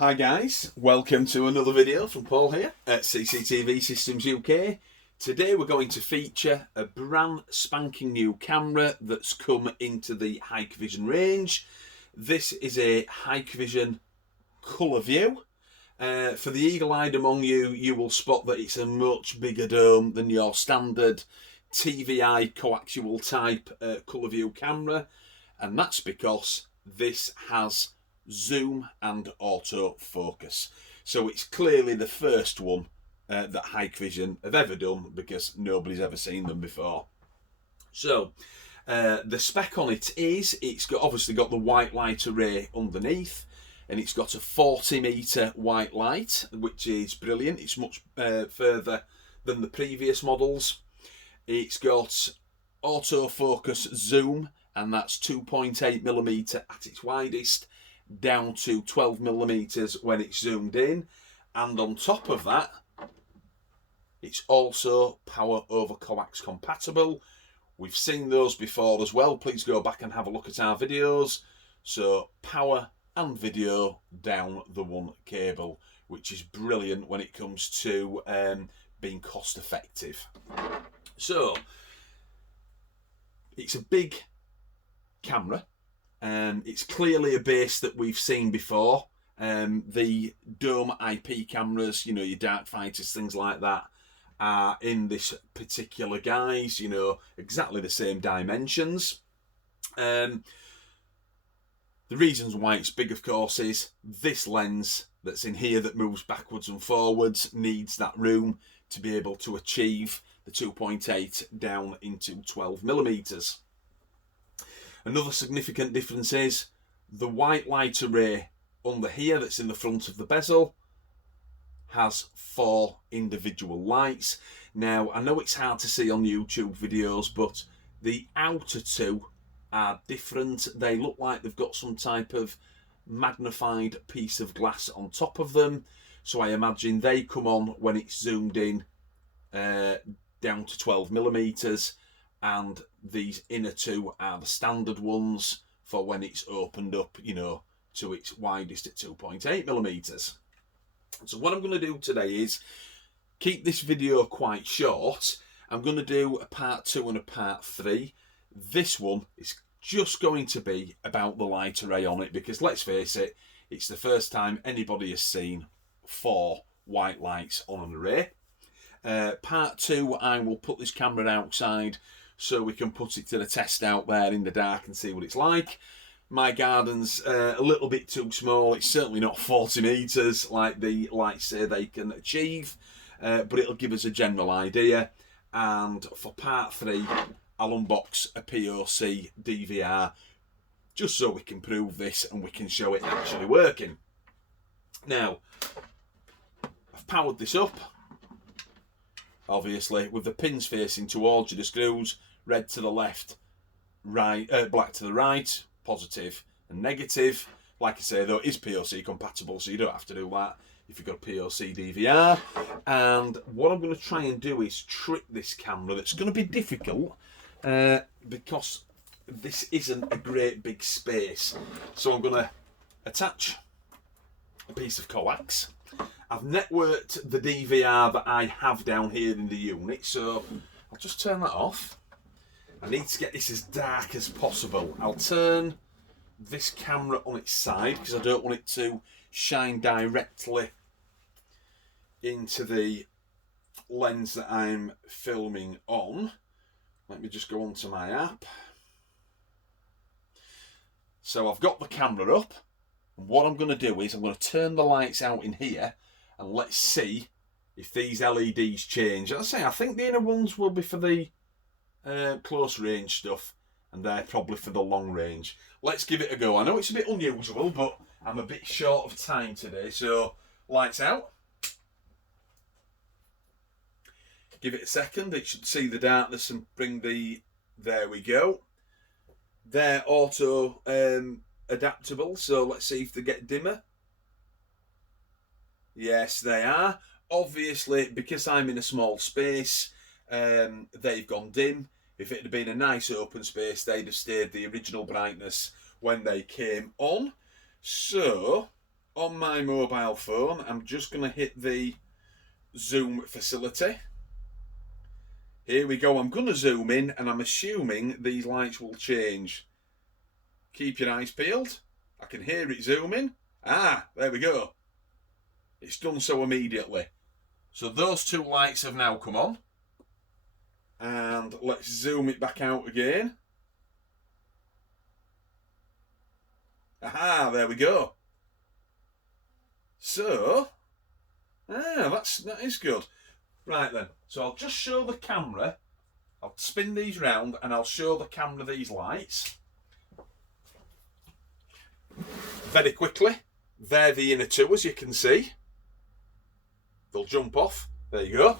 Hi guys, welcome to another video from Paul here at CCTV Systems UK. Today we're going to feature a brand spanking new camera that's come into the Hikvision range. This is a Hikvision ColorVU. For the eagle-eyed among you, you will spot that it's a much bigger dome than your standard TVI coaxial type ColorVU camera, and that's because this has zoom and autofocus. So it's clearly the first one that Hikvision have ever done, because nobody's ever seen them before. So the spec on it is, obviously got the white light array underneath, and it's got a 40-meter white light, which is brilliant. It's much further than the previous models. It's got autofocus zoom, and that's 2.8mm at its widest, down to 12mm when it's zoomed in. And on top of that, it's also power over coax compatible. We've seen those before as well. Please go back and have a look at our videos. So power and video down the one cable, which is brilliant when it comes to being cost effective. So it's a big camera. It's clearly a base that we've seen before. The Dome IP cameras, you know, your dark fighters, things like that, are in this particular guise, you know, exactly the same dimensions. The reasons why it's big, of course, is this lens that's in here that moves backwards and forwards needs that room to be able to achieve the 2.8 down into 12mm. Another significant difference is the white light array under here that's in the front of the bezel has 4 individual lights. Now, I know it's hard to see on YouTube videos, but the outer 2 are different. They look like they've got some type of magnified piece of glass on top of them. So I imagine they come on when it's zoomed in down to 12mm. And these inner 2 are the standard ones for when it's opened up, you know, to its widest at 2.8mm. So what I'm going to do today is keep this video quite short. I'm going to do a part 2 and a part 3. This one is just going to be about the light array on it, because let's face it, it's the first time anybody has seen 4 white lights on an array. Part 2, I will put this camera outside so we can put it to the test out there in the dark and see what it's like. My garden's a little bit too small. It's certainly not 40 metres like the lights say they can achieve, but it'll give us a general idea. And for part 3, I'll unbox a POC DVR just so we can prove this and we can show it actually working. Now, I've powered this up, obviously, with the pins facing towards you, the screws, red to the left, right, black to the right, positive and negative. Like I say, though, it is POC compatible, so you don't have to do that if you've got a POC DVR. And what I'm going to try and do is trick this camera. That's going to be difficult because this isn't a great big space. So I'm going to attach a piece of coax. I've networked the DVR that I have down here in the unit, so I'll just turn that off. I need to get this as dark as possible. I'll turn this camera on its side because I don't want it to shine directly into the lens that I'm filming on. Let me just go onto my app. So I've got the camera up. And what I'm going to do is I'm going to turn the lights out in here, and let's see if these LEDs change. As I say, I think the inner ones will be for the close range stuff, and they're probably for the long range. Let's give it a go. I know it's a bit unusual, but I'm a bit short of time today. So lights out. Give it a second. It should see the darkness and bring the... There we go. They're auto adaptable, so let's see if they get dimmer. Yes, they are. Obviously, because I'm in a small space, they've gone dim. If it had been a nice open space, they'd have stayed the original brightness when they came on. So on my mobile phone, I'm just going to hit the zoom facility. Here we go. I'm going to zoom in, and I'm assuming these lights will change. Keep your eyes peeled. I can hear it zooming. Ah, there we go. It's done so immediately. So those two lights have now come on. And let's zoom it back out again. Aha, there we go. So, that is good. Right then, so I'll just show the camera. I'll spin these round and I'll show the camera these lights. Very quickly, they're the inner two, as you can see. They'll jump off. There you go.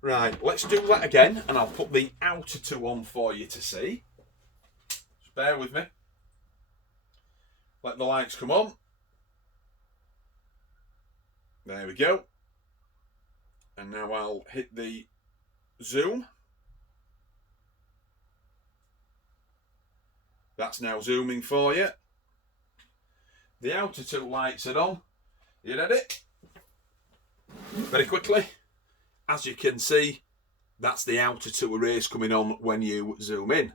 Right, let's do that again, and I'll put the outer two on for you to see. Just bear with me. Let the lights come on. There we go. And now I'll hit the zoom. That's now zooming for you. The outer two lights are on. You ready? Very quickly. As you can see, that's the outer two arrays coming on when you zoom in.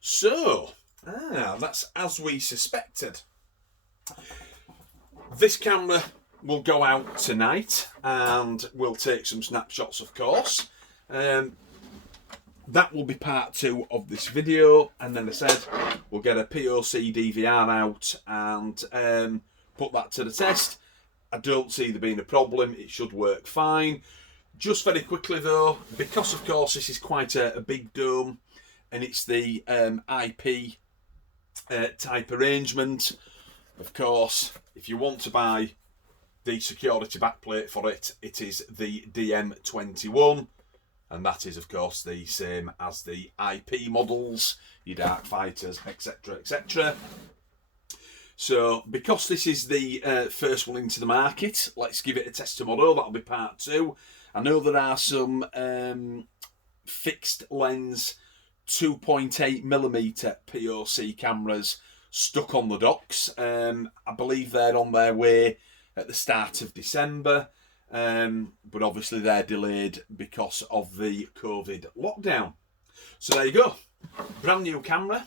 So, that's as we suspected. This camera will go out tonight and we'll take some snapshots, of course. That will be part 2 of this video, and then I said we'll get a POC DVR out and put that to the test. I don't see there being a problem. It should work fine. Just very quickly though, because of course this is quite a big dome and it's the IP type arrangement, of course, if you want to buy the security backplate for it, it is the DM21, and that is of course the same as the IP models, your Dark Fighters, etc, etc. So because this is the first one into the market, let's give it a test tomorrow. That'll be part 2. I know there are some fixed lens 2.8mm POC cameras stuck on the docks. I believe they're on their way at the start of December, but obviously they're delayed because of the COVID lockdown. So there you go, brand new camera.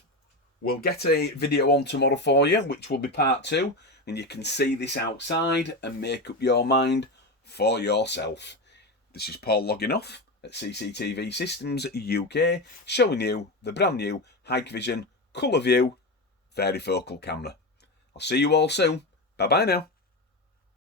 We'll get a video on tomorrow for you, which will be part 2, and you can see this outside and make up your mind for yourself. This is Paul logging off at CCTV Systems UK, showing you the brand new Hikvision ColorVU Varifocal camera. I'll see you all soon. Bye bye now.